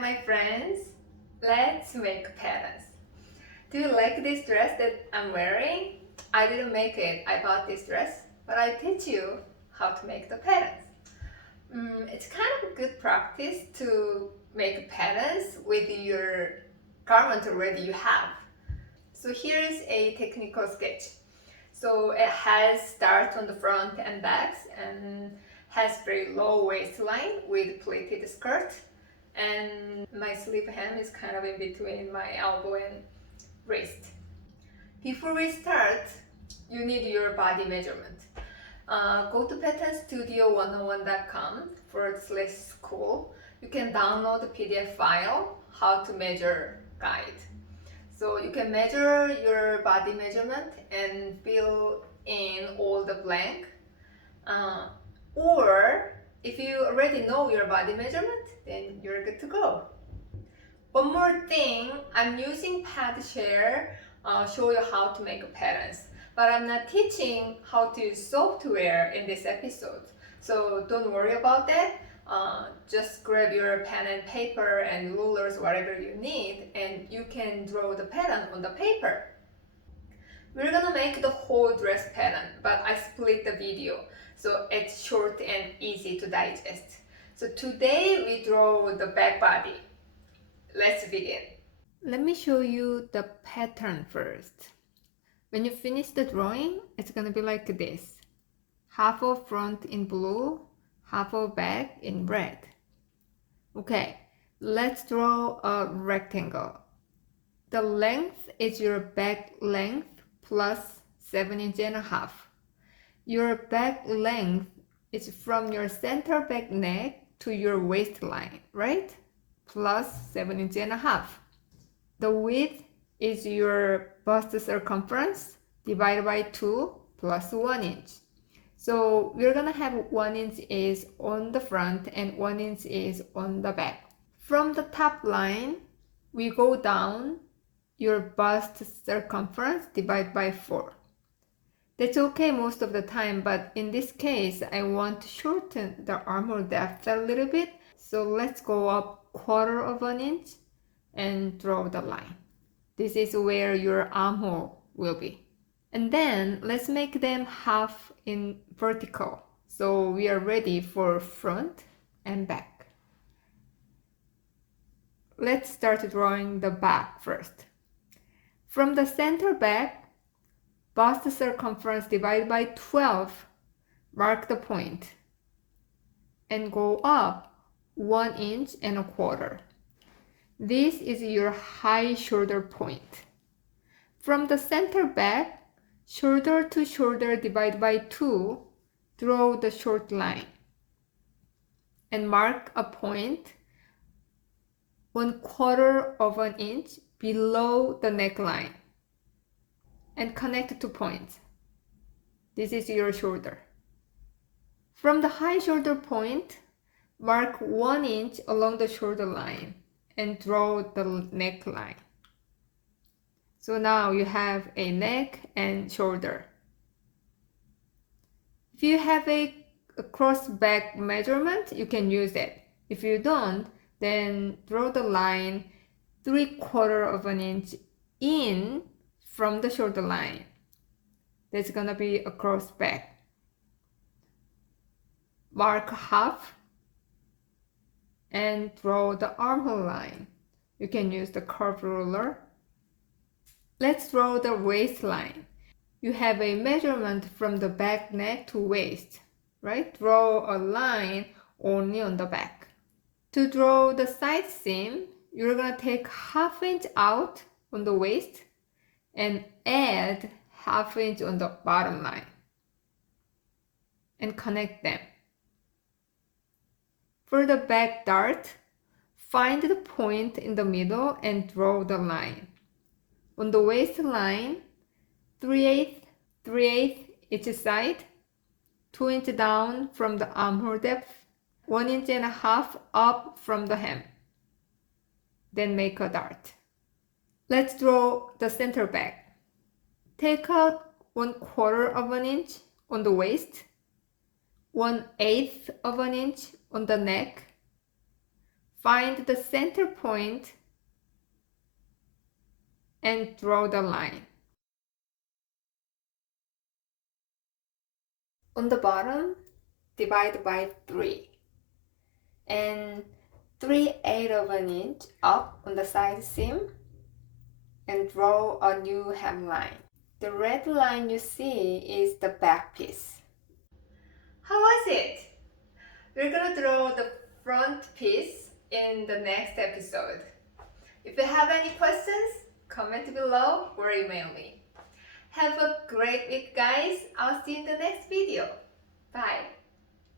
back, my friends. Let's make patterns. Do you like this dress that I'm wearing? I didn't make it, I bought this dress, but I teach you how to make the patterns. It's kind of a good practice to make patterns with your garment already you have. So here's a technical sketch. So it has starts on the front and backs and has very low waistline with pleated skirt, and my sleeve hem is kind of in between my elbow and wrist. Before we start, you need your body measurement. Go to patternstudio101.com/school. You can download the PDF file, how to measure guide. So you can measure your body measurement and fill in all the blank. Or if you already know your body measurement, then you're good to go. One more thing, I'm using Pant share, show you how to make patterns, but I'm not teaching how to use software in this episode. So don't worry about that. Just grab your pen and paper and rulers, whatever you need, and you can draw the pattern on the paper. We're gonna make the whole dress pattern, but I split the video so it's short and easy to digest. So today we draw the back body. Let's begin. Let me show you the pattern first. When you finish the drawing, it's gonna be like this. Half of front in blue, half of back in red. Okay, let's draw a rectangle. The length is your back length plus 7.5 inches. Your back length is from your center back neck to your waistline, right? Plus 7.5 inches. The width is your bust circumference divided by 2 plus 1 inch. So we're gonna have 1 inch is on the front and 1 inch is on the back. From the top line, we go down your bust circumference divided by 4. That's okay most of the time, but in this case, I want to shorten the armhole depth a little bit. So let's go up 1/4 inch and draw the line. This is where your armhole will be. And then let's make them half in vertical. So we are ready for front and back. Let's start drawing the back first. From the center back, bust circumference divided by 12, mark the point, and go up 1.25 inches. This is your high shoulder point. From the center back, shoulder to shoulder divided by 2, draw the short line, and mark a point 1/4 inch below the neckline, and connect 2 points. This is your shoulder. From the high shoulder point, mark 1 inch along the shoulder line and draw the neckline. So now you have a neck and shoulder. If you have a cross back measurement, you can use it. If you don't, then draw the line 3/4 inch in from the shoulder line. That's gonna be a cross back. Mark half and draw the armhole line. You can use the curved ruler. Let's draw the waistline. You have a measurement from the back neck to waist, right? Draw a line only on the back. To draw the side seam, you're gonna take 1/2 inch out on the waist and add 1/2 inch on the bottom line and connect them. For the back dart, find the point in the middle and draw the line. On the waistline, 3/8 each side, 2 inch down from the armhole depth, 1.5 inches up from the hem. Then make a dart. Let's draw the center back. Take out 1/4 inch on the waist, 1/8 inch on the neck, Find the center point and draw the line. On the bottom, divide by 3 and 3/8 of an inch up on the side seam and draw a new hemline. The red line you see is the back piece. How was it? We're gonna draw the front piece in the next episode. If you have any questions, comment below or email me. Have a great week, guys. I'll see you in the next video. Bye.